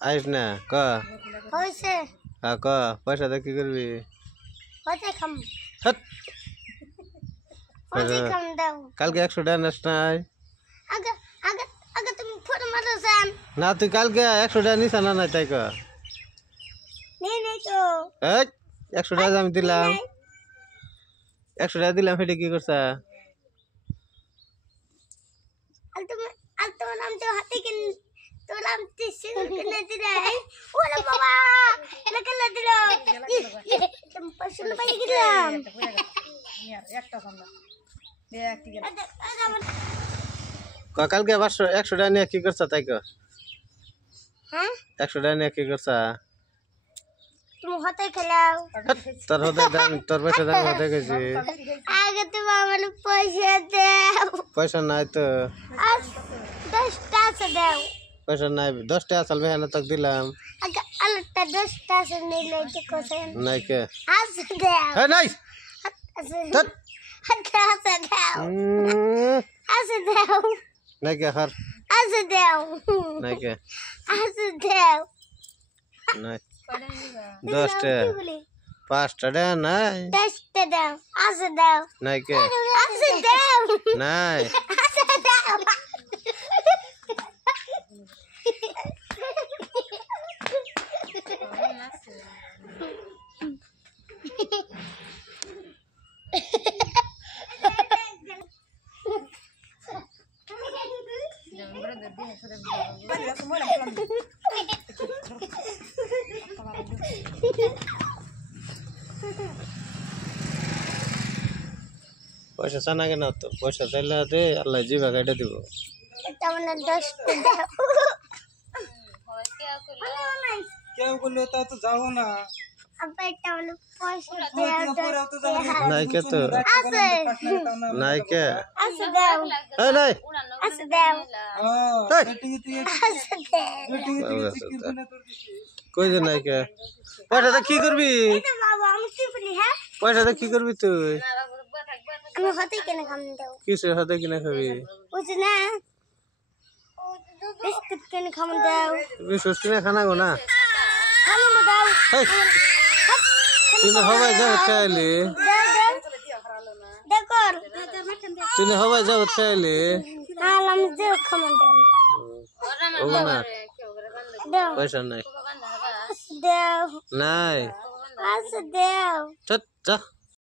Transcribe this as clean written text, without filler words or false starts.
আইস না ক হইছে হ্যাঁ ক পয়সা দিয়ে কি করবি হইছে খাম হাট। হইছে খাম দাও কালকে 100 টাকা নেস নাই আগে আগে আগে তুমি ফোন মারছেন না তুই কালকে 100 টাকা নিস না নাই তাই ক নেই তো এই 100 টাকা আমি দিলাম 100 টাকা দিলাম ফেটে কি করছা আর তোমার নাম তো হাতে কিন তোর নাম তিসিন কিনে দিলে ওরে বাবা লেখা দিল তুমি পছন্দ পাই গেলাম একটা সামনে দে একটি গেল ক কালকে 100 টাকা নিয়ে কি করছা তাই ক হ্যাঁ 100 টাকা নিয়ে কি করছা তুমি হাতে খেলাও তোর হতে দাম তোর পয়সা দাম হতে গেছি আগে তুমি আমার পয়সা দাও পয়সা নাই তো আর 10 টাকা দাও পয়সা নাই 10 টাকা চলবে না তোকে দিলাম আগে আলটা 10 টাকা নিলে কি কোসেন নাই কে আছে দাও এই নাই আছে ধ্যাৎ। আছে দাও আছে দাও নাই কে হর আছে দাও নাই কে আছে দাও নাই 10 টাকা 5 টাকা নাই 10 টাকা দাও আছে দাও নাই কে আছে দাও নাই আছে দাও পয়সা চানা কেন তো পয়সা চাইলে দে আল্লাহ জিবা কেটে দিব এটা মানে 10 টাকা দাও কেউ করলে তা তো যাও না আবার এটা মানে পয়সা দাও নাই কে তো আছে নাই কে আছে দাও এই নাই আছে দাও হ্যাঁ টিকে টিকে আছে দাও কই যে নাই কে পয়সাটা কি করবি এটা বাবা আমি টিপনি হ্যাঁ পয়সাটা কি করবি তুই আমি হাতে কেন খাম দাও কিসে হাতে কিনে খাবি বুঝ না বিস্কুট কেন খাম দাও বিস্কুট কিনে খানা গো না খাম দাও হেই, তুই না হবাই যাবত খাইলি দেখো তুই না হবাই যাবত খাইলি আলাম দেও খাম দাও ও না দাও পয়সা নাই দাও নাই আছে দাও চট যা